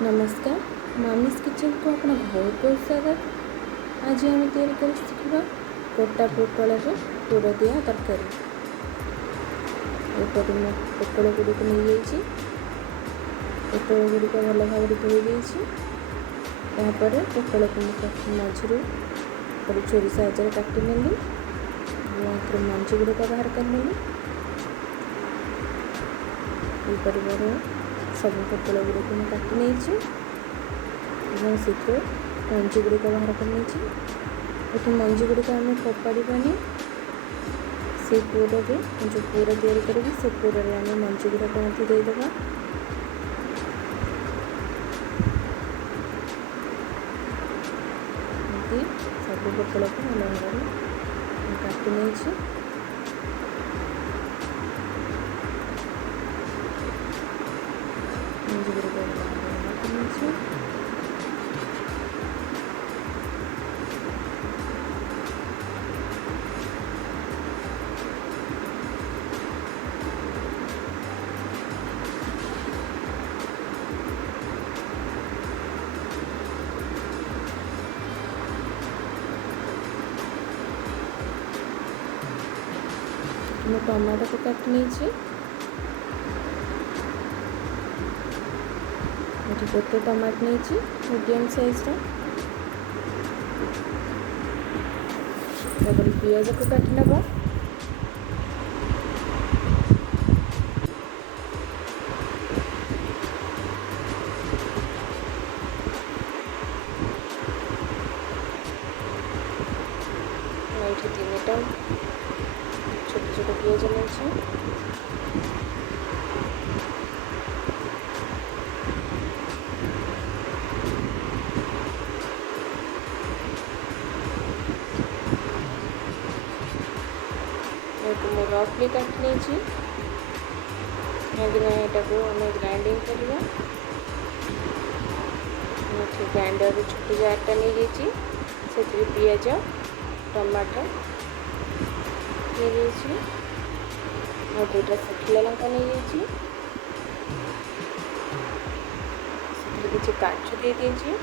नमस्कार, मामिस किचन को आपन बहुत बहुत स्वागत। आज आम तैयारी कर शिखा गोटा पोटल पुर दिया तरकारी। पोटल गुड़िक नहीं जाइए, पोटल गुड़िक भल भाव धोई देती। पोटल को मझी छुरी साहाଯ୍य काटी नेली, मंजी गुड़िक बाहर करनेली। सब पोटल गुड़िक मुझे काटी नहीं शीघ्र मंजी गुड़िक बाहर कर नहीं। मंजी गुड़िक आम फोपाड़ानी से पुर जो पुर तैयारी करी से पुर में आम मंजी गुड़ाक देदेबा। सब पोटल को भल भाव काटी नहीं। मंजी गुड़िक काटी नहीं। मैं टमाटो को काट नहीं। गोटे टमाटो नहीं मीडियम साइज पियाज को काटी नवा। ये 3टा छोट छोट पियाज नहीं। रफली काट नहीं आम ग्राइंडिंग करवा। ग्राइंडर छोट जारटा नहीं जाइए से पियाज टमाटो नहीं दुटा शुखला लंका नहीं जाइए किसी काजू दे दीजिए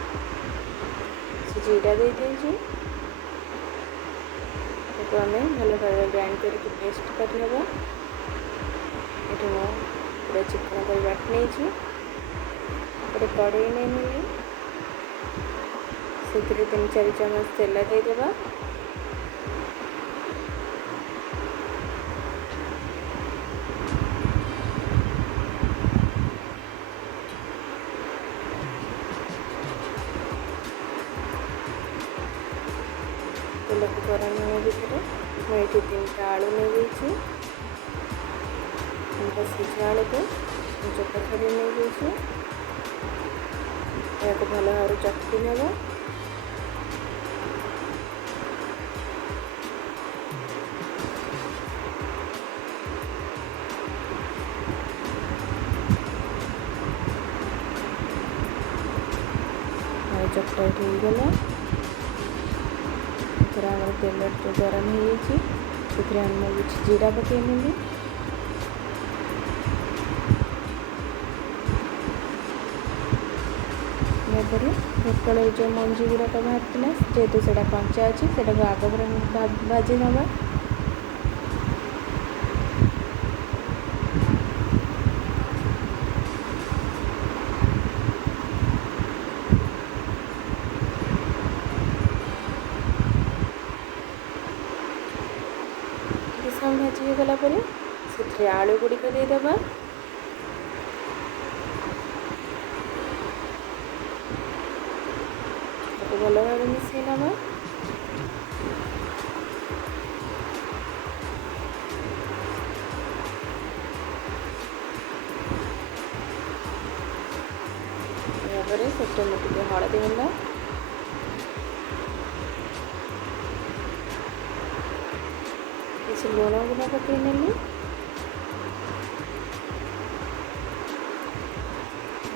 से जीरा दे दीजिए। आम भल भाव ग्राइंड करके पेस्ट कर ये पूरा चिकन कर बाट नहीं कड़े नहीं से 3-4 चम्मच तेल देदेबा। तेल को गरम होने भितर मुझे 3टा आलू नहीं 3टा सिझा आलू को चोपा छाड़ी नहीं भल भाव चटकी नवा। चटटा होगला तेल जो गरम हो आम जीरा पकई नेली। पोटल जो मंजी गुड़ाक बाहर जेहेतु से कंचा अच्छी से आग भाजी नवा। भाजी होगला से आलू गुड़िक देदेबा। भल भाव मिसई नवा। से हलदी गुंडा किसी लुण गुड़ा पकई नेली।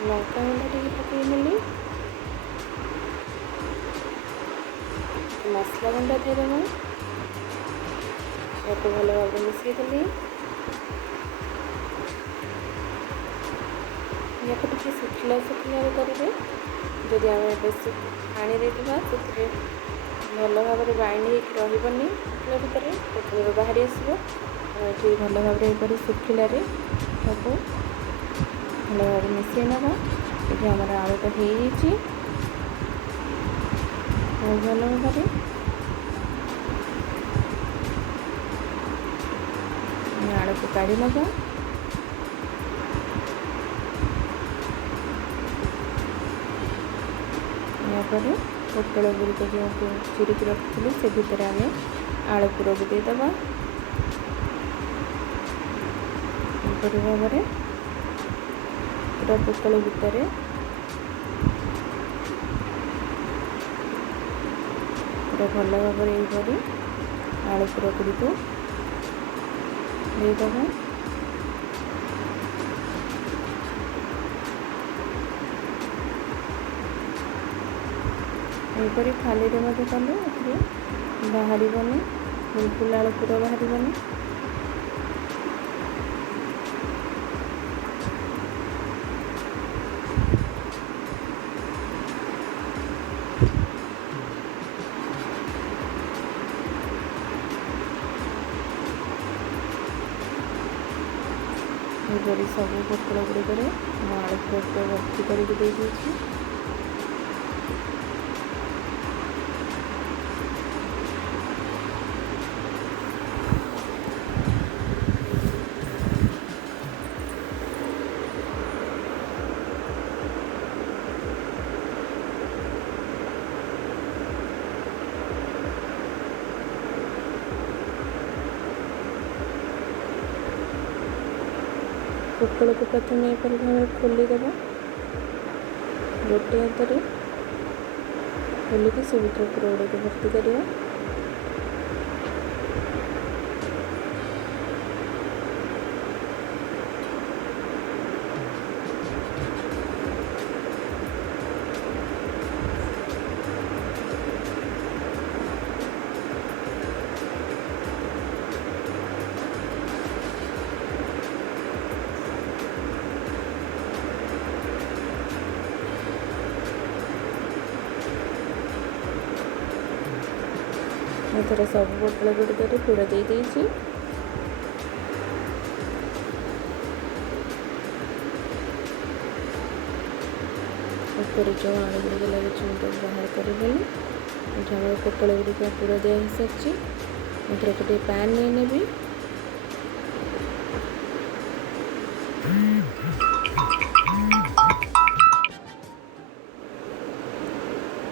लंका गुंडा टी पकई नेली। मसला गुंडा देदेबा। भल भाव मिसई देली। याको टिके सुखिला सुखिला करेंगे। जदि आम बेसी पानी देवा से भल भाव में बाइंड होनी सुखिला भितर पोटल बाहरी आसो। ये भल भाव में सुखिलार भल भाव मिसई नवा। ये आम आलूटा हो भल भाव आलू को काढ़ी नवा। यापर पोटल गुड़िक जो चिरिक रखी से भितर आम आलू पूरा भी देदेव। भाव में पूरा पोटल भितर पूरा भल भाव में आलू पूरा गुड़िक देदेव। यहपरी खाली कले बाहर बिल्कुल आलू पूरा बाहर। यहपरी सब पोटल गुड़िक आलू पूरा भर्ती करके दे दीजिए। पोटल को प्रथम यहपरी भाव खोलीदेव गोटे हाथ में खोलिक से भर पूरा गुड़िक भर्ती करवा। थोड़ा सब पोटल गुड़िक पूरा दे दीजिए। ऊपर जो आलू गुड़िक लगे बाहर करदेली। पोटल गुड़िक पूरा दिया हो सारी मतलब गोटे पैन नहीं नेबी।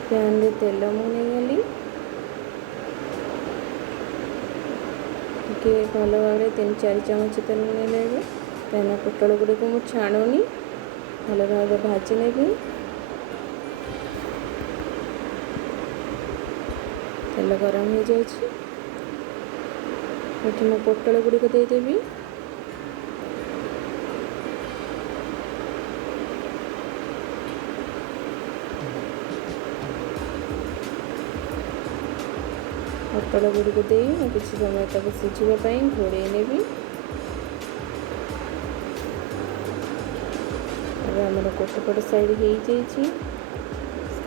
पैन रे तेल मुझे गली टे भल भाव में 3-4 चामच तेल नहीं कहीं पोटल गुड़िक मुझे छाणुनी भल भाव में भाजी नेबी। तेल गरम हो जाए मु पोटल गुड़िक देदेवी। पोटल गुड़िक दे किसी समय तक सिझापी घोड़े नेबी। आम गोटेपट साइड हो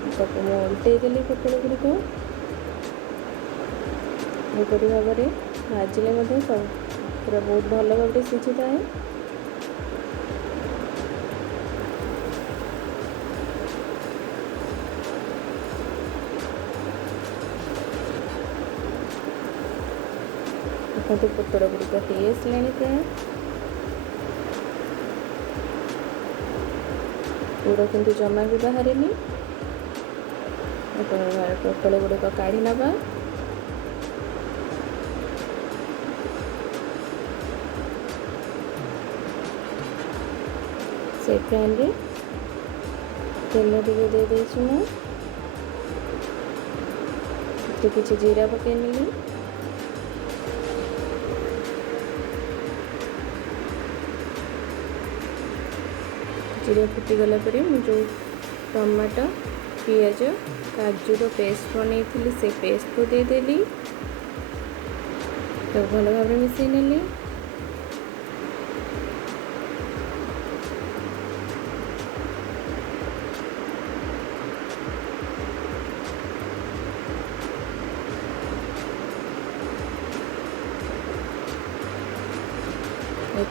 मुझे उल्टे देली पोटल गुड़िक यहपरी भाव में भाजिले सब पूरा बहुत भल भाव में सिझी थाए। देखते पोटल गुड़िक हो आसला प्राय पूरा किंतु जमा भी बाहर पोटल गुड़िक काढ़ी नवा। से पैन रे तेल टे दे देछि किसी जीरा पकई नेली। जीरा फुटीगला जो टमाटो पियाज काजूर पेस्ट बनई से पेस्ट को देदेली तो भल भाव में मिसई नेली।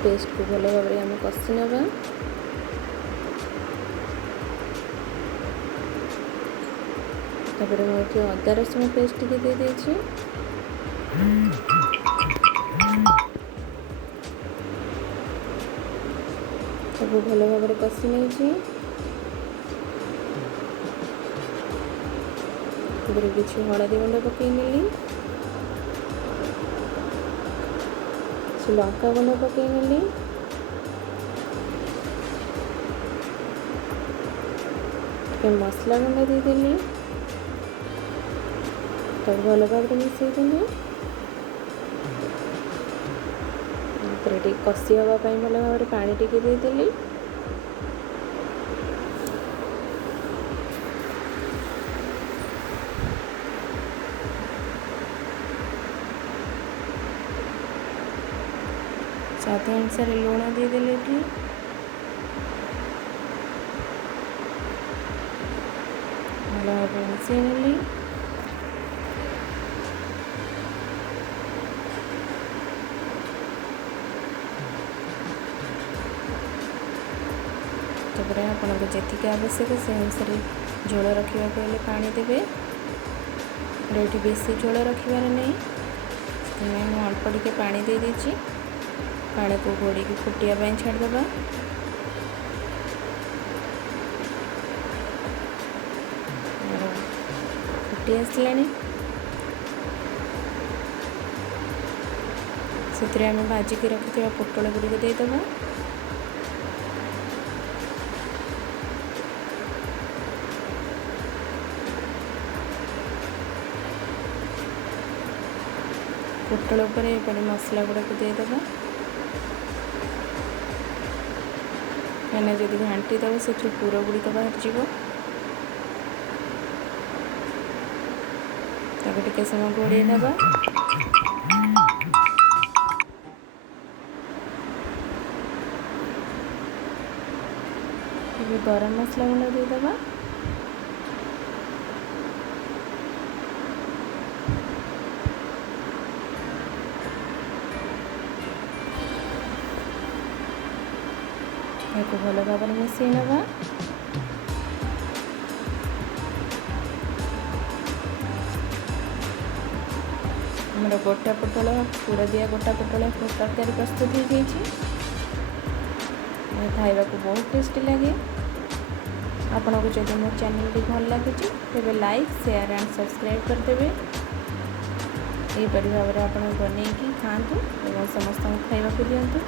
पेस्ट को भल भाव में आम कषि नवा। तापर मुझे अदा रसुण पेस्ट टी दे देछि। सब भल भाव में कषि नहीं। किसी हलदी गुंड पकईनी, लंका गुंड पकईनी, मसला गुंड देदेली, तब भल भाव मिसईदेली। कषि हाँपाई भल भाव में पानी टिके देदेली। स्वाद अनुसार लुण देदेली। भल भाव मिसई नेली। तापर आपको जी आवश्यक से अनुसार झोल रखा हेल्ले पानी देवे। ये बेसी झोल रखार नहीं, मुझे अल्प टे पानी दे देछि। पानी को घोड़ी फुटिया छाड़देवा। फुटी आसला से आम भाजिक रखि पोटल गुड़िक देदेवा। पोटल पर मसला गुड़ाक देदेवा। कहीं जब घाटी दब से पूर गुड़िक बाहर जीव। टे समय घोड़े नवा। गरम मसला गुंड देदेवा। भल भाव में मिसई नवा। हमारा गोटा पोटल पूरा दिया गोटा पोटल तरकारी प्रस्तुत हो जाइए। खावा को बहुत टेस्टी लगे। आपन को जब मो चैनल टी भल लगे तेज लाइक शेयर एंड सब्सक्राइब करदे। यहीपरि भाव में आप बनईकि खातु और समस्त खावा को दिंतु।